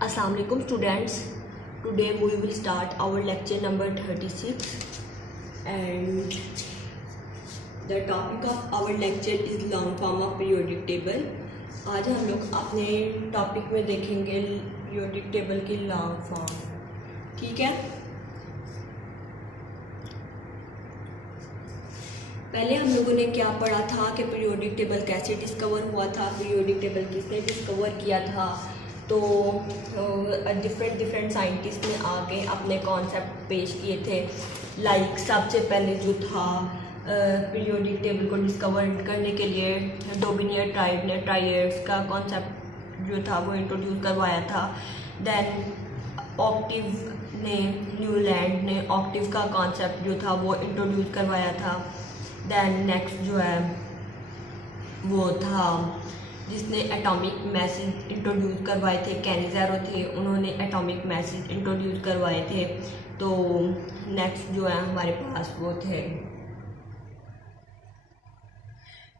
Assalamu alaikum students. Today we will start our lecture number 36 and the topic of our lecture is long form of periodic table. आज हम लोग अपने topic में देखेंगे periodic table की long form. ठीक है, पहले हम लोगों ने क्या पढ़ा था कि पीरियोडिक टेबल कैसे डिस्कवर हुआ था, पीरियोडिक टेबल किसने डिस्कवर किया था. तो डिफरेंट साइंटिस्ट ने आके अपने कॉन्सेप्ट पेश किए थे. लाइक सबसे पहले जो था पीरियोडिक टेबल को डिस्कवर करने के लिए डोबिनियर ट्राइब ने ट्राइड्स का कॉन्सेप्ट जो था वो इंट्रोड्यूस करवाया था. देन ऑक्टिव ने न्यूलैंड ने ऑक्टिव का कॉन्सेप्ट जो था वो इंट्रोड्यूस करवाया था. देन नेक्स्ट जो है वो था जिसने एटॉमिक मैसेज इंट्रोड्यूस करवाए थे, कैनिज़ेरो थे, उन्होंने एटॉमिक मैसेज इंट्रोड्यूस करवाए थे. तो नेक्स्ट जो है हमारे पास वो थे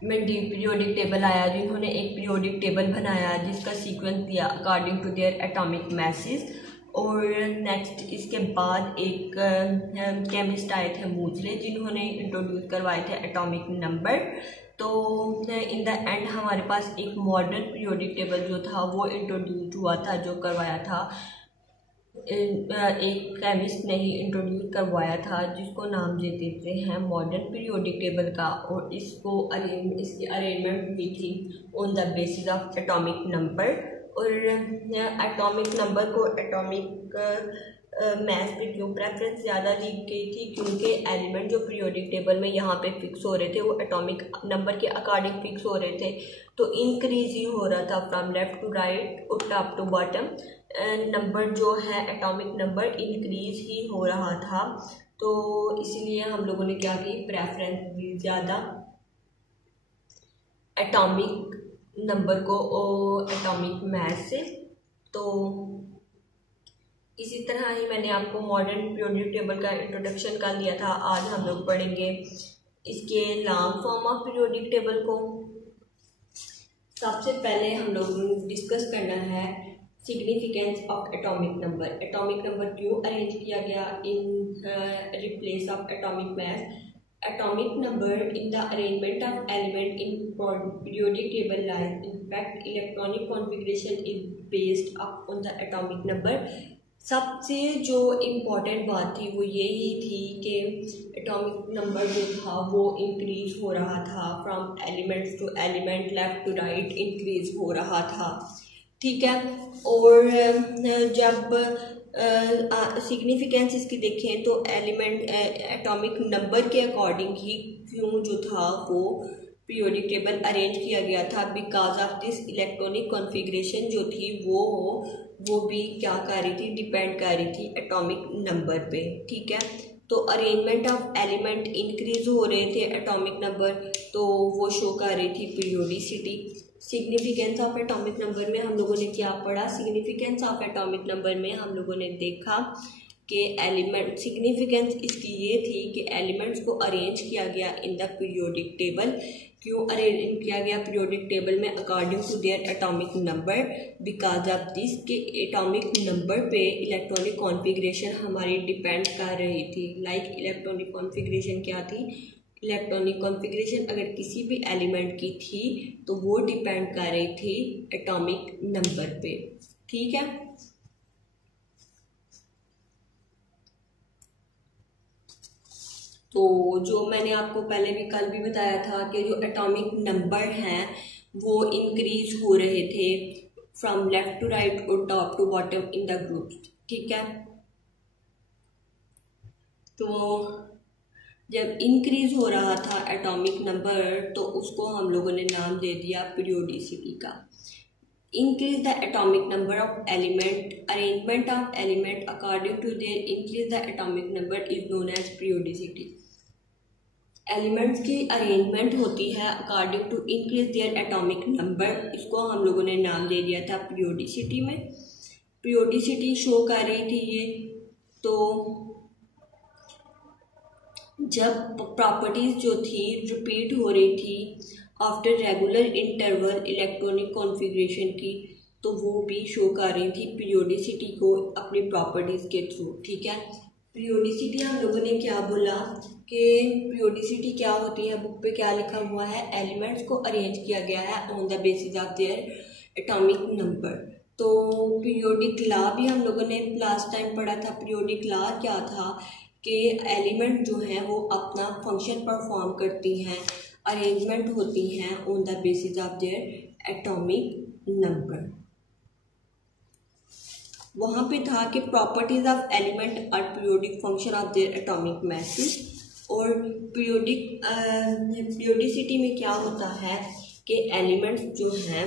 मेंडली पीरियोडिक टेबल आया, जिन्होंने एक पीरियोडिक टेबल बनाया जिसका सीक्वेंस दिया according to their atomic masses. और नेक्स्ट इसके बाद एक केमिस्ट आए थे मूजले, जिन्होंने इंट्रोड्यूस करवाए थे एटॉमिक नंबर. तो इन द एंड हमारे पास एक मॉडर्न पीरियोडिक टेबल जो था वो इंट्रोड्यूस हुआ था, जो करवाया था एक केमिस्ट ने ही इंट्रोड्यूस करवाया था, जिसको नाम दे देते हैं मॉडर्न पीरियोडिक टेबल का. और इसकी अरेंजमेंट हुई थी on the basis of atomic number. और एटॉमिक नंबर को एटॉमिक मैथ पे क्यों प्रेफरेंस ज़्यादा दी गई थी, क्योंकि एलिमेंट जो पीरियोडिक टेबल में यहाँ पे फिक्स हो रहे थे वो एटॉमिक नंबर के अकॉर्डिंग फिक्स हो रहे थे. तो इंक्रीज ही हो रहा था फ्रॉम लेफ्ट टू राइट और टॉप टू बॉटम. नंबर जो है एटॉमिक नंबर इंक्रीज ही हो रहा था. तो इसीलिए हम लोगों ने क्या की, प्रेफरेंस दी ज़्यादा एटॉमिक नंबर को एटॉमिक मैथ से. तो इसी तरह ही मैंने आपको मॉडर्न पीरियोडिक टेबल का इंट्रोडक्शन कर दिया था. आज हम लोग पढ़ेंगे इसके long form of periodic table को. सबसे पहले हम लोग डिस्कस करना है significance of atomic number. Atomic number क्यों अरेंज किया गया in replace of atomic mass. Atomic number in the arrangement of element in periodic table lies. In fact, electronic configuration is based on the atomic number. सबसे जो important बात थी वो यही थी कि एटॉमिक नंबर जो था वो इंक्रीज हो रहा था from elements to element, left to right increase हो रहा था. ठीक है, और जब सिग्निफिकेंस इसकी देखें तो एलिमेंट एटॉमिक नंबर के अकॉर्डिंग ही क्यों जो था वो पीरियोडिक टेबल अरेंज किया गया था. Because of this electronic configuration जो थी वो भी क्या कर रही थी, डिपेंड कर रही थी एटॉमिक नंबर पे. ठीक है, तो अरेंजमेंट ऑफ एलिमेंट इंक्रीज हो रहे थे एटॉमिक नंबर, तो वो शो कर रही थी periodicity. Significance of atomic number में हम लोगों ने क्या पढ़ा, सिग्निफिकेंस ऑफ एटॉमिक नंबर में हम लोगों ने देखा कि एलिमेंट सिग्निफिकेंस इसकी ये थी कि एलिमेंट्स को अरेंज किया गया इन द पीरियोडिक टेबल. क्यों अरेंज किया गया पीरियोडिक टेबल में, according to their atomic number. Because of this के एटॉमिक नंबर पे इलेक्ट्रॉनिक कॉन्फ़िगरेशन हमारी डिपेंड कर रही थी. लाइक इलेक्ट्रॉनिक कॉन्फ़िगरेशन क्या थी, इलेक्ट्रॉनिक कॉन्फ़िगरेशन अगर किसी भी एलिमेंट की थी तो वो डिपेंड कर रही थी एटॉमिक नंबर पे. ठीक है, तो जो मैंने आपको पहले भी कल भी बताया था कि जो एटॉमिक नंबर हैं वो इंक्रीज हो रहे थे फ्रॉम लेफ्ट टू राइट और top to bottom in the group. ठीक है, तो जब इंक्रीज हो रहा था एटॉमिक नंबर तो उसको हम लोगों ने नाम दे दिया पीरियोडिसिटी का. Increase the atomic number of element, arrangement of element according to their increase the atomic number is known as periodicity. Elements की अरेंजमेंट होती है according to increase their atomic number, इसको हम लोगों ने नाम दे दिया था पीरियोडिसिटी में. पीरियोडिसिटी शो कर रही थी ये, तो जब प्रॉपर्टीज जो थी रिपीट हो रही थी after regular interval electronic configuration की, तो वो भी शो कर रही थी पीरियोडिसिटी को अपनी प्रॉपर्टीज़ के थ्रू। ठीक है, पीरियोडिसिटी हम लोगों ने क्या बोला कि पीरियोडिसिटी क्या होती है, बुक पे क्या लिखा हुआ है, एलिमेंट्स को अरेंज किया गया है on the basis of their atomic number. तो पीरियोडिक लॉ भी हम लोगों ने लास्ट टाइम पढ़ा था। पीरियोडिक लॉ क्या था कि एलिमेंट जो हैं वो अपना फंक्शन परफॉर्म करती हैं, अरेंजमेंट होती हैं on the basis of their atomic number. वहाँ पे था कि properties of element are periodic function of their atomic masses. और पीरियोडिसिटी में क्या होता है कि एलिमेंट्स जो हैं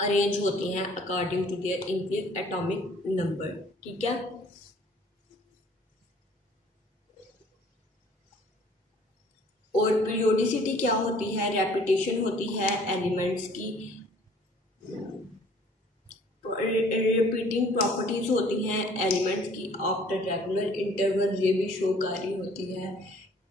अरेंज होती हैं according to their increase atomic number. ठीक है, और पीरियोडिसिटी क्या होती है, रेपिटेशन होती है एलिमेंट्स की, रिपीटिंग प्रॉपर्टीज होती हैं एलिमेंट्स की आफ्टर रेगुलर इंटरवल, ये भी शोकारी होती है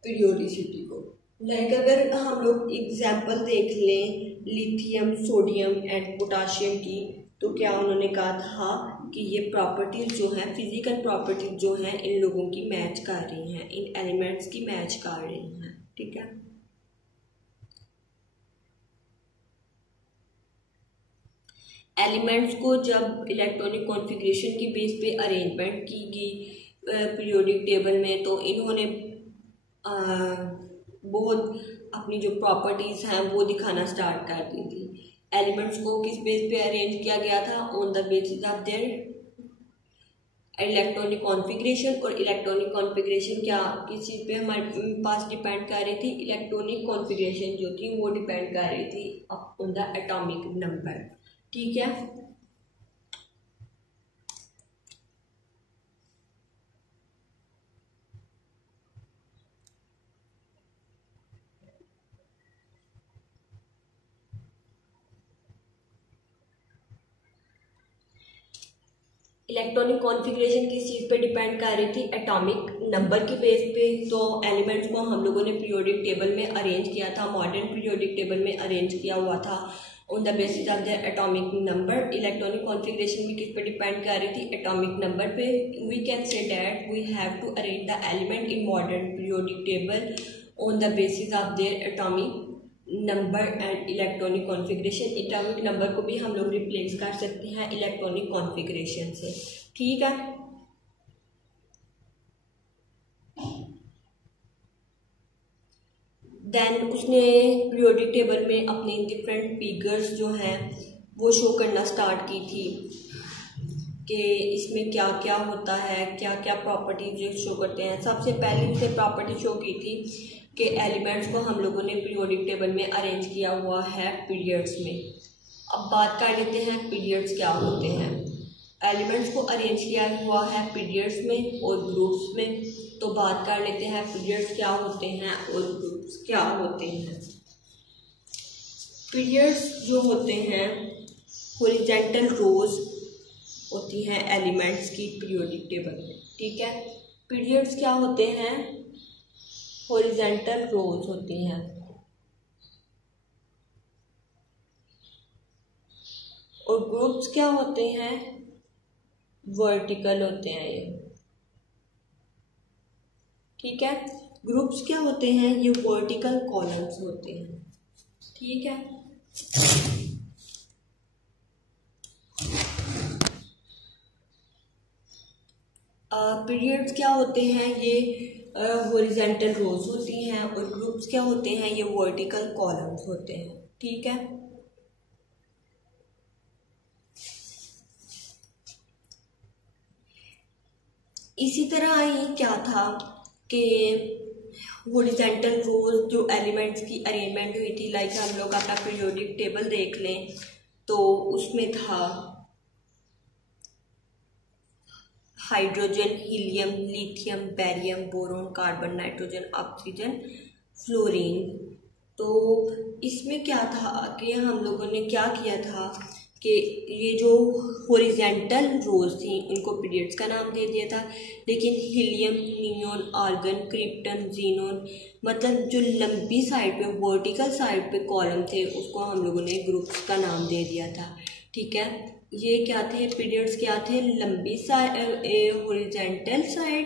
पीरियोडिसिटी को। लाइक अगर हम लोग एग्जांपल देख लें लिथियम, सोडियम एंड पोटाशियम की, तो क्या उन्होंने कहा था कि ये प्रॉपर्टीज जो हैं, फिजिकल प्रॉपर्टीज जो हैं इन लोगों की मैच कर रही हैं, इन एलिमेंट्स की मैच कर रही हैं। ठीक है, एलिमेंट्स को जब इलेक्ट्रॉनिक कॉन्फ़िगरेशन की बेस पे अरेंजमेंट की गई पीरियोडिक टेबल में, तो इन्होंने बहुत अपनी जो प्रॉपर्टीज़ हैं वो दिखाना स्टार्ट कर दी थी। एलिमेंट्स को किस बेस पे अरेंज किया गया था, on the basis of there electronic configuration. और इलेक्ट्रॉनिक कॉन्फ़िगरेशन क्या किस चीज़ पे हमारे पास डिपेंड कर रही थी, इलेक्ट्रॉनिक कॉन्फ़िगरेशन जो थी वो डिपेंड कर रही थी ऑन द एटॉमिक नंबर। ठीक है, इलेक्ट्रॉनिक कॉन्फ़िगरेशन किस चीज़ पे डिपेंड कर रही थी, एटॉमिक नंबर की बेस पे। तो एलिमेंट्स को हम लोगों ने पीरियोडिक टेबल में अरेंज किया था, मॉडर्न पीरियोडिक टेबल में अरेंज किया हुआ था on the basis of the atomic number. Electronic configuration भी किस पे डिपेंड कर रही थी, एटॉमिक नंबर पे। We can say that we have to arrange the element in modern periodic table on the basis of their atomic number and electronic configuration. Atomic number को भी हम लोग रिप्लेस कर सकते हैं इलेक्ट्रॉनिक कॉन्फ़िगरेशन से। ठीक है, देन उसने पीरियोडिक टेबल में अपने डिफरेंट फिगर्स जो हैं वो शो करना स्टार्ट की थी कि इसमें क्या क्या होता है, क्या क्या प्रॉपर्टीज शो करते हैं। सबसे पहले उसने प्रॉपर्टी शो की थी कि एलिमेंट्स को हम लोगों ने पीरियोडिक टेबल में अरेंज किया हुआ है पीरियड्स में। अब बात कर लेते हैं पीरियड्स क्या होते हैं। एलिमेंट्स को अरेंज किया हुआ है पीरियड्स में और ग्रुप्स में। तो बात कर लेते हैं पीरियड्स क्या होते हैं और ग्रुप्स क्या होते हैं। पीरियड्स जो होते हैं हॉरिजॉन्टल रोज होती हैं एलिमेंट्स की पीरियोडिक टेबल में। ठीक है, पीरियड्स क्या होते हैं, हॉरिजॉन्टल रोज होती हैं। और ग्रुप्स क्या होते हैं, वर्टिकल होते हैं ये। ठीक है, ग्रुप्स क्या होते हैं, ये वर्टिकल कॉलम्स होते हैं। ठीक है, पीरियड्स क्या होते हैं, ये हॉरिजॉन्टल रोज होती हैं। और ग्रुप्स क्या होते हैं, ये वर्टिकल कॉलम्स होते हैं। ठीक है, इसी तरह ये क्या था कि हॉरिजॉन्टल रोज जो एलिमेंट्स की अरेंजमेंट हुई थी, लाइक हम लोग अपना पीरियोडिक टेबल देख लें तो उसमें था hydrogen, helium, lithium, barium, boron, carbon, nitrogen, oxygen, fluorine. तो इसमें क्या था कि हम लोगों ने क्या किया था कि ये जो हॉरिजॉन्टल रोज थी उनको पीरियड्स का नाम दे दिया था, लेकिन helium, neon, argon, krypton, xenon, मतलब जो लंबी साइड पे वर्टिकल साइड पे कॉलम थे उसको हम लोगों ने ग्रुप्स का नाम दे दिया था। ठीक है, ये क्या थे पीरियड्स, क्या थे लंबी साइड हॉरिजॉन्टल साइड,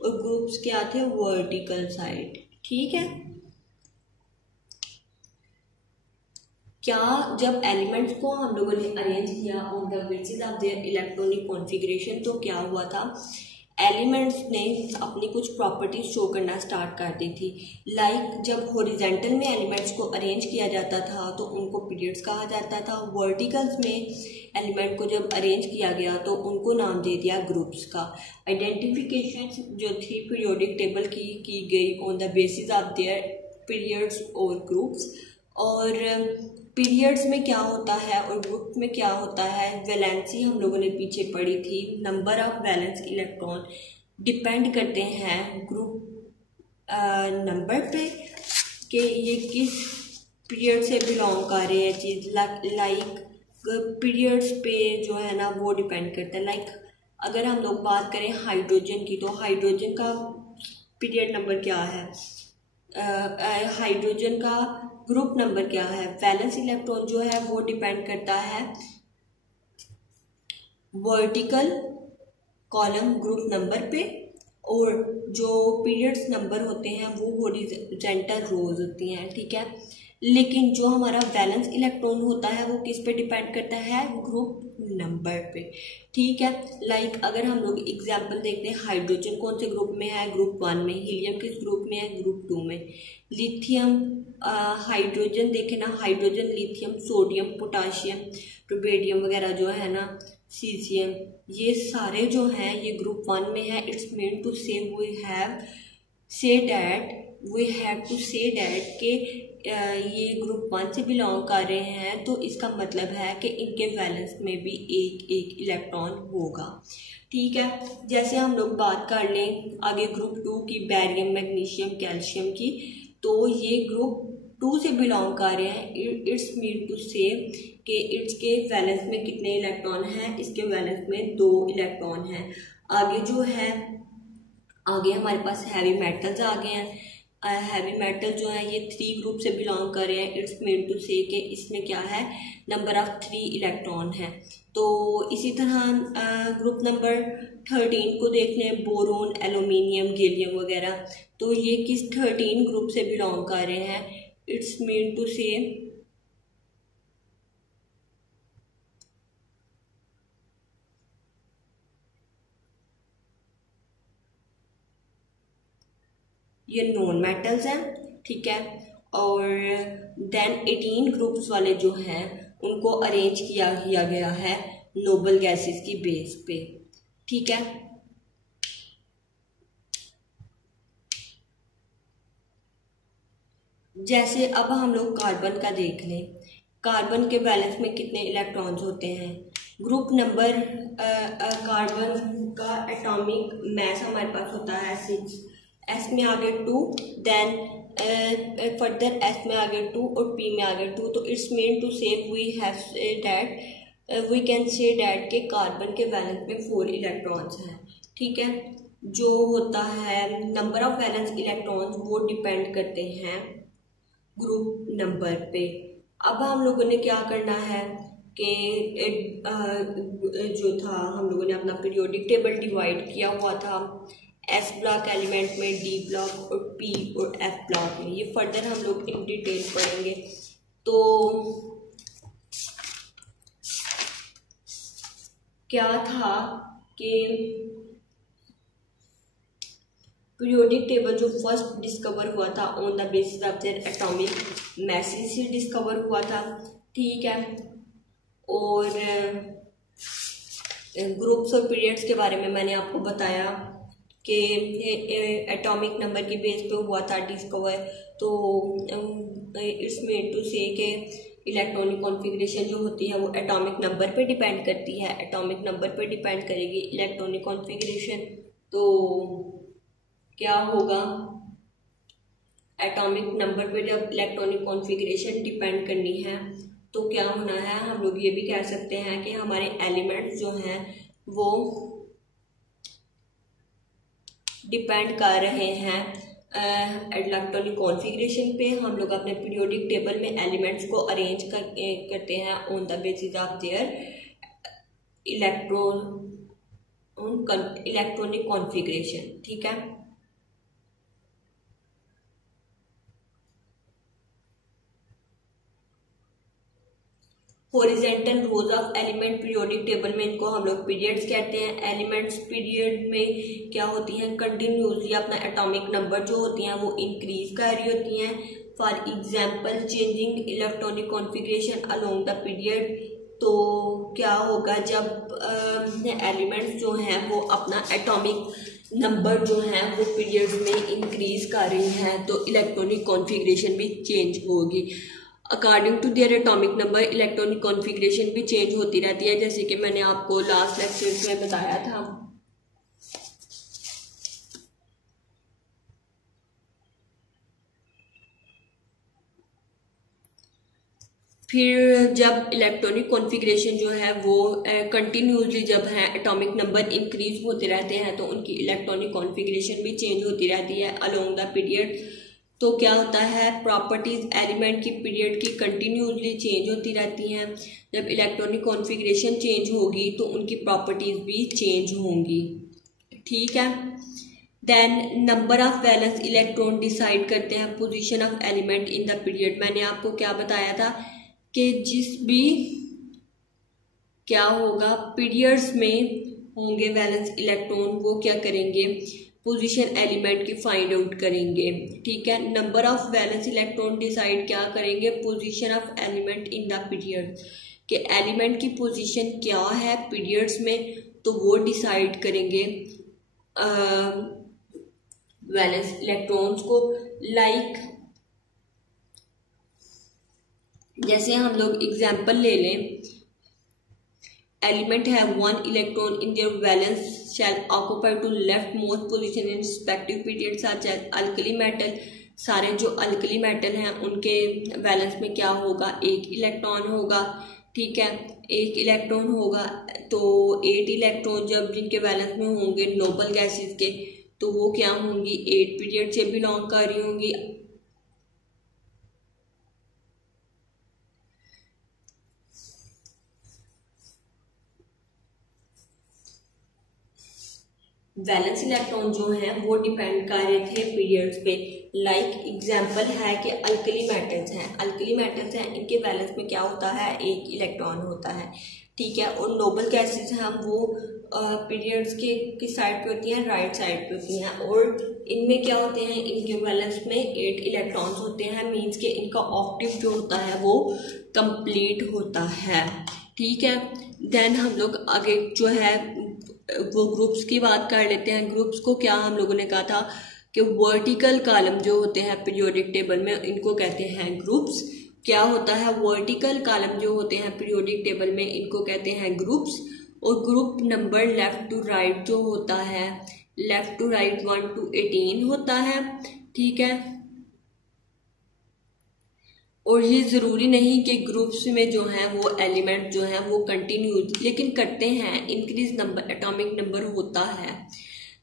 और ग्रुप्स क्या थे वर्टिकल साइड। ठीक है, क्या जब एलिमेंट्स को हम लोगों ने अरेंज किया on the basis of there electronic configuration, तो क्या हुआ था, एलिमेंट्स ने अपनी कुछ प्रॉपर्टीज शो करना स्टार्ट कर दी थी। लाइक जब हॉरिजॉन्टल में एलिमेंट्स को अरेंज किया जाता था तो उनको पीरियड्स कहा जाता था, वर्टिकल्स में एलिमेंट को जब अरेंज किया गया तो उनको नाम दे दिया ग्रुप्स का। आइडेंटिफिकेशन जो थी पीरियोडिक टेबल की गई on the basis of there periods और ग्रुप्स। और पीरियड्स में क्या होता है और ग्रुप में क्या होता है, वैलेंसी हम लोगों ने पीछे पढ़ी थी, number of valence electron depend करते हैं ग्रुप नंबर पे कि ये किस पीरियड से बिलोंग कर रहे हैं चीज़। लाइक पीरियड्स पे जो है ना वो डिपेंड करता है। लाइक अगर हम लोग बात करें हाइड्रोजन की, तो हाइड्रोजन का पीरियड नंबर क्या है, हाइड्रोजन का ग्रुप नंबर क्या है, वैलेंस इलेक्ट्रॉन जो है वो डिपेंड करता है वर्टिकल कॉलम ग्रुप नंबर पे, और जो पीरियड्स नंबर होते हैं वो हॉरिजॉन्टल रोज होती हैं। ठीक है, लेकिन जो हमारा वैलेंस इलेक्ट्रॉन होता है वो किस पे डिपेंड करता है, ग्रुप नंबर पे। ठीक है, लाइक अगर हम लोग एग्जांपल देखते हैं, हाइड्रोजन कौन से ग्रुप में है, ग्रुप 1 में, हीलियम किस ग्रुप में है, ग्रुप 2 में, लिथियम हाइड्रोजन देखें ना, hydrogen lithium sodium potassium rubidium वगैरह जो है ना, सीजियम, ये सारे जो हैं ये ग्रुप 1 में है। It's mean to say we have to say that के ये ग्रुप 1 से बिलोंग कर रहे हैं, तो इसका मतलब है कि इनके वैलेंस में भी एक एक इलेक्ट्रॉन होगा। ठीक है, जैसे हम लोग बात कर लें आगे ग्रुप 2 की, बैरियम मैग्नीशियम कैल्शियम की, तो ये ग्रुप 2 से बिलोंग कर रहे हैं। इट्स मीन टू से कि इसके वैलेंस में कितने इलेक्ट्रॉन हैं, इसके वैलेंस में 2 इलेक्ट्रॉन हैं। आगे जो है, आगे हमारे पास हैवी मेटल्स आ गए हैं। हैवी मेटल जो है ये 3 ग्रुप से बिलोंग कर रहे हैं। इट्स मीन टू से कि इसमें क्या है, नंबर ऑफ 3 इलेक्ट्रॉन है। तो इसी तरह ग्रुप नंबर 13 को देख लें, बोरोन एल्यूमिनियम गैलियम वगैरह, तो ये किस 13 ग्रुप से बिलोंग कर रहे हैं। इट्स मीन टू से ये नॉन मेटल्स हैं। ठीक है, और देन 18 ग्रुप्स वाले जो हैं उनको अरेंज किया गया है नोबल गैसेस की बेस पे। ठीक है, जैसे अब हम लोग कार्बन का देख लें, कार्बन के बैलेंस में कितने इलेक्ट्रॉन्स होते हैं, ग्रुप नंबर कार्बन का एटॉमिक मैस हमारे पास होता है 6, एस में आ गए 2, देन फर्दर एस में आ गए 2 और पी में आ गए 2। तो it's mean to say we can say that के कार्बन के वैलेंस में 4 इलेक्ट्रॉन्स हैं। ठीक है, जो होता है नंबर ऑफ वैलेंस इलेक्ट्रॉन्स वो डिपेंड करते हैं ग्रुप नंबर पे। अब हम लोगों ने क्या करना है कि जो था हम लोगों ने अपना पीरियोडिक टेबल डिवाइड किया हुआ था एस ब्लॉक एलिमेंट में, डी ब्लॉक और पी और एफ ब्लॉक में। ये फर्दर हम लोग इन डिटेल पढ़ेंगे। तो क्या था कि पीरियोडिक टेबल जो फर्स्ट डिस्कवर हुआ था on the basis of their atomic message से डिस्कवर हुआ था। ठीक है, और ग्रुप्स और पीरियड्स के बारे में मैंने आपको बताया कि एटॉमिक नंबर की बेस पे हुआ था डिस्कवर। तो इट्स मीन टू से कि इलेक्ट्रॉनिक कॉन्फ़िगरेशन जो होती है वो एटॉमिक नंबर पे डिपेंड करती है, एटॉमिक नंबर पे डिपेंड करेगी इलेक्ट्रॉनिक कॉन्फ़िगरेशन। तो क्या होगा, एटॉमिक नंबर पे जब इलेक्ट्रॉनिक कॉन्फ़िगरेशन डिपेंड करनी है तो क्या होना है, हम लोग ये भी कह सकते हैं कि हमारे एलिमेंट्स जो हैं वो डिपेंड कर रहे हैं इलेक्ट्रॉनिक कॉन्फ़िगरेशन पे हम लोग अपने पीरियोडिक टेबल में एलिमेंट्स को अरेंज करते हैं on the basis of there electronic configuration. ठीक है, horizontal rose of element periodic table में इनको हम लोग पीरियड्स कहते हैं। एलिमेंट्स पीरियड में क्या होती हैं, कंटिन्यूसली अपना एटॉमिक नंबर जो होती हैं वो इंक्रीज कर रही होती हैं। For example changing electronic configuration along the period. तो क्या होगा जब एलिमेंट्स जो हैं वो अपना एटॉमिक नंबर जो है वो पीरियड्स में इंक्रीज कर रही हैं तो इलेक्ट्रॉनिक कॉन्फ़िगरेशन भी चेंज होगी। According to their atomic number electronic configuration भी चेंज होती रहती है, जैसे कि मैंने आपको लास्ट लेक्चर में बताया था। फिर जब इलेक्ट्रॉनिक कॉन्फ़िगरेशन जो है वो कंटिन्यूसली जब है एटॉमिक नंबर इंक्रीज होते रहते हैं तो उनकी इलेक्ट्रॉनिक कॉन्फ़िगरेशन भी चेंज होती रहती है अलोंग द पीरियड। तो क्या होता है, प्रॉपर्टीज एलिमेंट की पीरियड की कंटिन्यूसली चेंज होती रहती हैं। जब इलेक्ट्रॉनिक कॉन्फ़िगरेशन चेंज होगी तो उनकी प्रॉपर्टीज भी चेंज होंगी। ठीक है, then number of valence electron decide करते हैं position of element in the period. मैंने आपको क्या बताया था कि जिस भी क्या होगा पीरियड्स में होंगे वैलेंस इलेक्ट्रॉन वो क्या करेंगे, पोजीशन एलिमेंट की फाइंड आउट करेंगे। ठीक है, number of valence electron decide क्या करेंगे, position of element in the period, कि एलिमेंट की पोजीशन क्या है पीरियड्स में तो वो डिसाइड करेंगे वैलेंस इलेक्ट्रॉन्स को। लाइक जैसे हम लोग एग्जांपल ले लें, एलिमेंट है 1 electron in their valence shall occupy to left most position in respective periods such as alkali metal। सारे जो अल्कली मेटल हैं उनके वैलेंस में क्या होगा, 1 इलेक्ट्रॉन होगा। ठीक है, 1 इलेक्ट्रॉन होगा तो 8 इलेक्ट्रॉन जब जिनके वैलेंस में होंगे नोबल गैसेस के तो वो क्या होंगी, 8 पीरियड से बिलोंग कर रही होंगी। वैलेंस इलेक्ट्रॉन जो है वो डिपेंड कर रहे थे पीरियड्स पे। लाइक एग्जांपल है कि अल्कली मेटल्स हैं, अल्कली मेटल्स हैं इनके वैलेंस में क्या होता है, 1 इलेक्ट्रॉन होता है। ठीक है, और नोबल गैसेस हैं वो पीरियड्स के किस साइड पे होती हैं, राइट साइड पे होती हैं, और इनमें क्या होते हैं, इनके वैलेंस में 8 इलेक्ट्रॉन्स होते हैं। मीन्स के इनका ऑक्टिव जो होता है वो कंप्लीट होता है। ठीक है, देन हम लोग आगे जो है वो ग्रुप्स की बात कर लेते हैं। ग्रुप्स को क्या हम लोगों ने कहा था कि वर्टिकल कॉलम जो होते हैं पीरियोडिक टेबल में इनको कहते हैं ग्रुप्स। क्या होता है, वर्टिकल कॉलम जो होते हैं पीरियोडिक टेबल में इनको कहते हैं ग्रुप्स। और group number left to right जो होता है, लेफ्ट टू राइट 1 to 18 होता है। ठीक है, और ये ज़रूरी नहीं कि ग्रुप्स में जो है वो एलिमेंट जो है वो कंटिन्यूस, लेकिन करते हैं, इंक्रीज नंबर एटॉमिक नंबर होता है,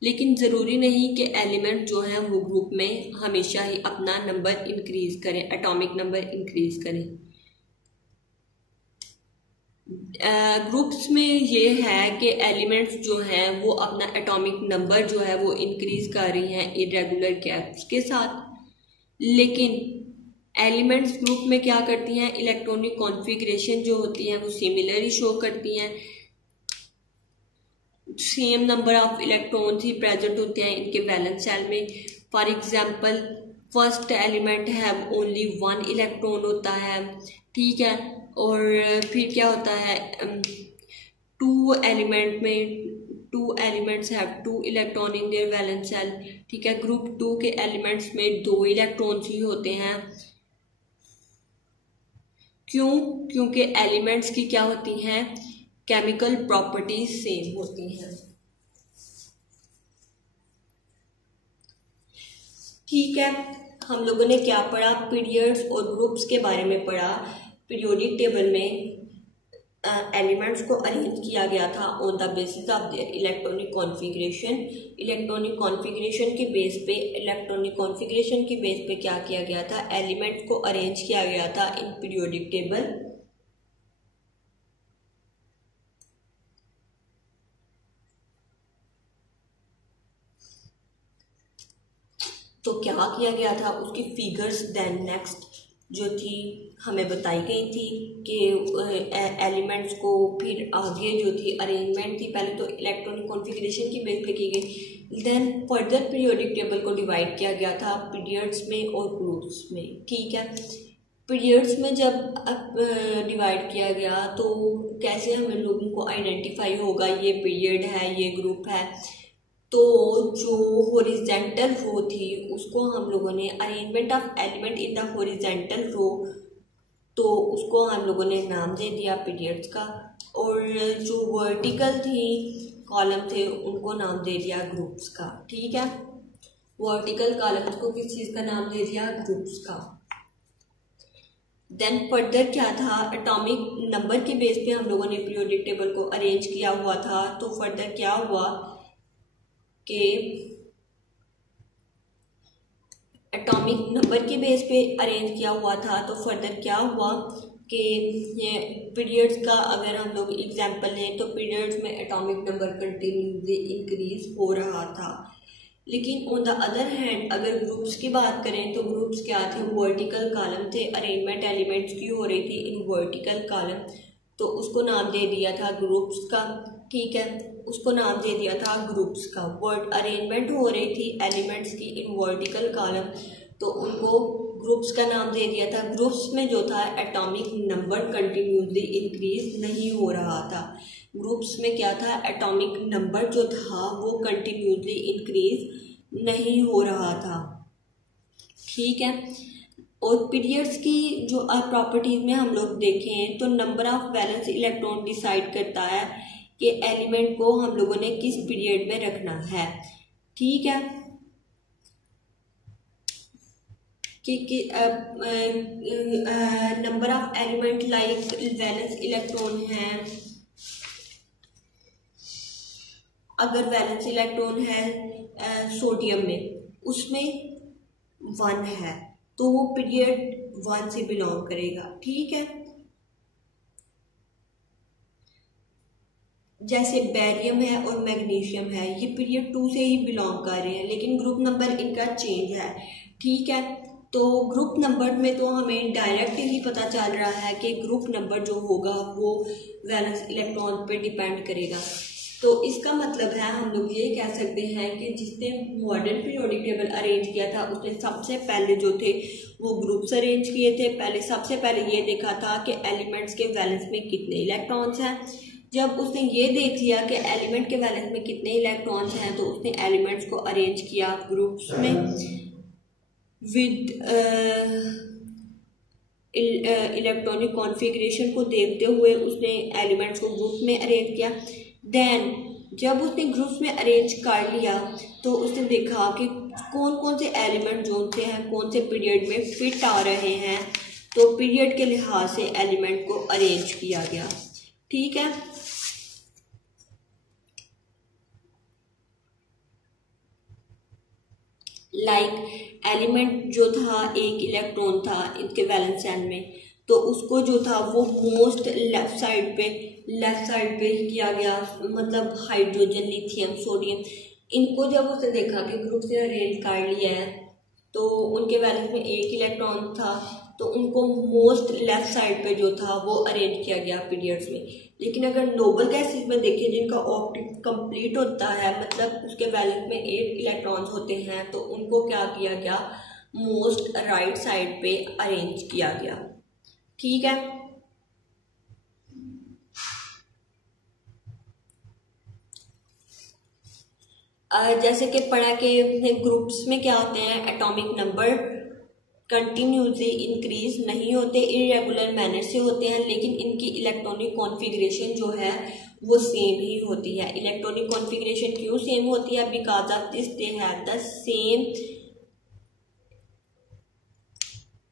लेकिन ज़रूरी नहीं कि एलिमेंट जो है वो ग्रुप में हमेशा ही अपना नंबर इंक्रीज करें, एटॉमिक नंबर इंक्रीज करें। ग्रुप्स में ये है कि एलिमेंट्स जो हैं वो अपना एटॉमिक नंबर जो है वो इंक्रीज कर रही हैं इरेगुलर गैप्स के साथ, लेकिन एलिमेंट्स ग्रुप में क्या करती हैं, इलेक्ट्रॉनिक कॉन्फ़िगरेशन जो होती है वो सिमिलर शो करती हैं। Same number of electrons he present होते हैं इनके वैलेंस सेल में। For example first element have only 1 electron होता है। ठीक है, और फिर क्या होता है, 2 एलिमेंट में 2 elements have 2 electron in their valence shell. ठीक है, ग्रुप 2 के एलिमेंट्स में 2 इलेक्ट्रॉन्स ही होते हैं। क्यों, क्योंकि एलिमेंट्स की क्या होती हैं, केमिकल प्रॉपर्टीज सेम होती हैं। ठीक है, हम लोगों ने क्या पढ़ा, पीरियड्स और ग्रुप्स के बारे में पढ़ा। पीरियोडिक टेबल में एलिमेंट्स को अरेंज किया गया था on the basis of there electronic configuration. Electronic configuration के बेस पे क्या किया गया था, एलिमेंट्स को अरेंज किया गया था इन पीरियोडिक टेबल। तो क्या किया गया था, उसकी फिगर्स देन नेक्स्ट जो थी हमें बताई गई थी कि एलिमेंट्स को फिर आगे जो थी अरेंजमेंट थी, पहले तो इलेक्ट्रॉनिक कॉन्फ़िगरेशन की बेस पे की गई, देन फर्दर पीरियोडिक टेबल को डिवाइड किया गया था पीरियड्स में और ग्रुप्स में। ठीक है, पीरियड्स में जब डिवाइड किया गया तो कैसे हमें लोगों को आइडेंटिफाई होगा ये पीरियड है, ये ग्रुप है। तो जो हॉरिजेंटल रो थी उसको हम लोगों ने arrangement of element in the horizontal row, तो उसको हम लोगों ने नाम दे दिया पीरियड्स का, और जो वर्टिकल थी कॉलम थे उनको नाम दे दिया ग्रुप्स का। ठीक है, वर्टिकल कॉलम्स को किस चीज़ का नाम दे दिया, ग्रुप्स का। देन फर्दर क्या था, एटॉमिक नंबर के बेस पे हम लोगों ने पीरियोडिक टेबल को अरेंज किया हुआ था। तो फर्दर क्या हुआ कि एटॉमिक नंबर के बेस पे अरेंज किया हुआ था, तो फर्दर क्या हुआ कि पीरियड्स का अगर हम लोग एग्जांपल लें तो पीरियड्स में एटॉमिक नंबर कंटिन्यूसली इंक्रीज हो रहा था। लेकिन ऑन द अदर हैंड अगर ग्रुप्स की बात करें तो ग्रुप्स क्या थे, वर्टिकल कॉलम थे, अरेंजमेंट एलिमेंट्स की हो रही थी इन वर्टिकल कॉलम, तो उसको नाम दे दिया था ग्रुप्स का। ठीक है, उसको नाम दे दिया था ग्रुप्स का। वर्ड अरेंजमेंट हो रही थी एलिमेंट्स की इन वर्टिकल कॉलम, तो उनको ग्रुप्स का नाम दे दिया था। ग्रुप्स में जो था एटॉमिक नंबर कंटिन्यूसली इंक्रीज नहीं हो रहा था। ग्रुप्स में क्या था, एटॉमिक नंबर जो था वो कंटिन्यूसली इंक्रीज नहीं हो रहा था। ठीक है, और पीरियड्स की जो प्रॉपर्टीज में हम लोग देखें तो number of valence electron decide करता है कि एलिमेंट को हम लोगों ने किस पीरियड में रखना है। ठीक है, कि number of element like valence electron है, अगर वैलेंस इलेक्ट्रॉन है सोडियम में उसमें 1 है तो वो पीरियड 1 से बिलोंग करेगा। ठीक है, जैसे बेरियम है और मैग्नीशियम है, ये पीरियड 2 से ही बिलोंग कर रहे हैं, लेकिन ग्रुप नंबर इनका चेंज है। ठीक है, तो ग्रुप नंबर में तो हमें डायरेक्ट ही पता चल रहा है कि ग्रुप नंबर जो होगा वो वैलेंस इलेक्ट्रॉन पे डिपेंड करेगा। तो इसका मतलब है हम लोग ये कह सकते हैं कि जिसने मॉडर्न पीरियोडिक टेबल अरेंज किया था उसने सबसे पहले जो थे वो ग्रुप्स अरेंज किए थे। सबसे पहले ये देखा था कि एलिमेंट्स के वैलेंस में कितने इलेक्ट्रॉन्स हैं। जब उसने ये देख लिया कि एलिमेंट के वैलेंस में कितने इलेक्ट्रॉन्स हैं तो उसने एलिमेंट्स को अरेंज किया ग्रुप्स में विद इलेक्ट्रॉनिक कॉन्फ़िगरेशन को देखते हुए उसने एलिमेंट्स को ग्रुप में अरेंज किया। देन जब उसने ग्रुप्स में अरेंज कर लिया तो उसने देखा कि कौन कौन से एलिमेंट जो से हैं कौन से पीरियड में फिट आ रहे हैं, तो पीरियड के लिहाज से एलिमेंट को अरेंज किया गया। ठीक है, लाइक एलिमेंट जो था एक इलेक्ट्रॉन था इनके वैलेंस एंड में, तो उसको जो था वो मोस्ट लेफ्ट साइड पे किया गया, मतलब हाइड्रोजन, लिथियम, सोडियम, इनको जब उसने देखा कि ग्रुप से अरेंज कर लिया है तो उनके वैलेंस में एक इलेक्ट्रॉन था तो उनको मोस्ट लेफ्ट साइड पे जो था वो अरेंज किया गया पीरियड्स में। लेकिन अगर नोबल गैसेस में देखें जिनका ऑप्टिक कंप्लीट होता है, मतलब उसके वैलेंस में 8 इलेक्ट्रॉन्स होते हैं, तो उनको क्या किया गया, मोस्ट राइट साइड पे अरेंज किया गया। ठीक है, जैसे कि पढ़ा कि ग्रुप्स में क्या होते हैं, एटॉमिक नंबर कंटिन्यूसली इंक्रीज नहीं होते, इरेगुलर मैनर से होते हैं, लेकिन इनकी इलेक्ट्रॉनिक कॉन्फ़िगरेशन जो है वो सेम ही होती है। इलेक्ट्रॉनिक कॉन्फ़िगरेशन क्यों सेम होती है, because of this they have the same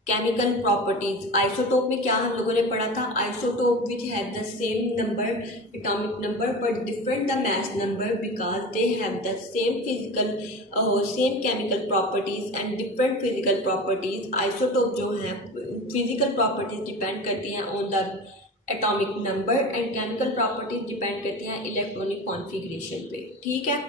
chemical properties, isotope में क्या हम लोगों ने पढ़ा था, isotope which have the same number atomic number but different the mass number because they have the same physical same chemical properties and different physical properties. Isotope जो है physical properties depend करती हैं on the atomic number and chemical properties depend करती हैं electronic configuration पे। ठीक है,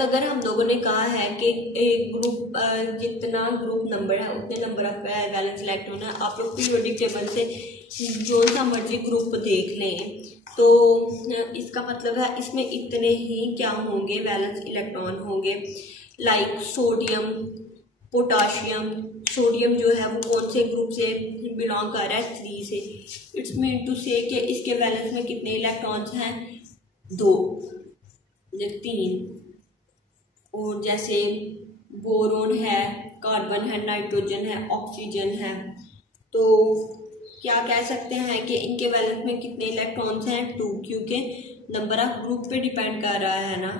अगर हम लोगों ने कहा है कि एक ग्रुप जितना ग्रुप नंबर है उतने नंबर ऑफ वैलेंस इलेक्ट्रॉन है, आप लोग पीरियोडिक टेबल से जो सा मर्जी ग्रुप देख लें तो इसका मतलब है इसमें इतने ही क्या होंगे, वैलेंस इलेक्ट्रॉन होंगे। सोडियम, पोटाशियम, सोडियम जो है वो कौन से ग्रुप से बिलोंग कर रहा है, 3 से। इट्स मीन टू से कि इसके वैलेंस में कितने इलेक्ट्रॉन्स हैं, 2 या 3। और जैसे बोरोन है, कार्बन है, नाइट्रोजन है, ऑक्सीजन है, तो क्या कह सकते हैं कि इनके वैलेंस में कितने इलेक्ट्रॉन्स हैं, 2, क्योंकि नंबर ऑफ ग्रुप पे डिपेंड कर रहा है ना।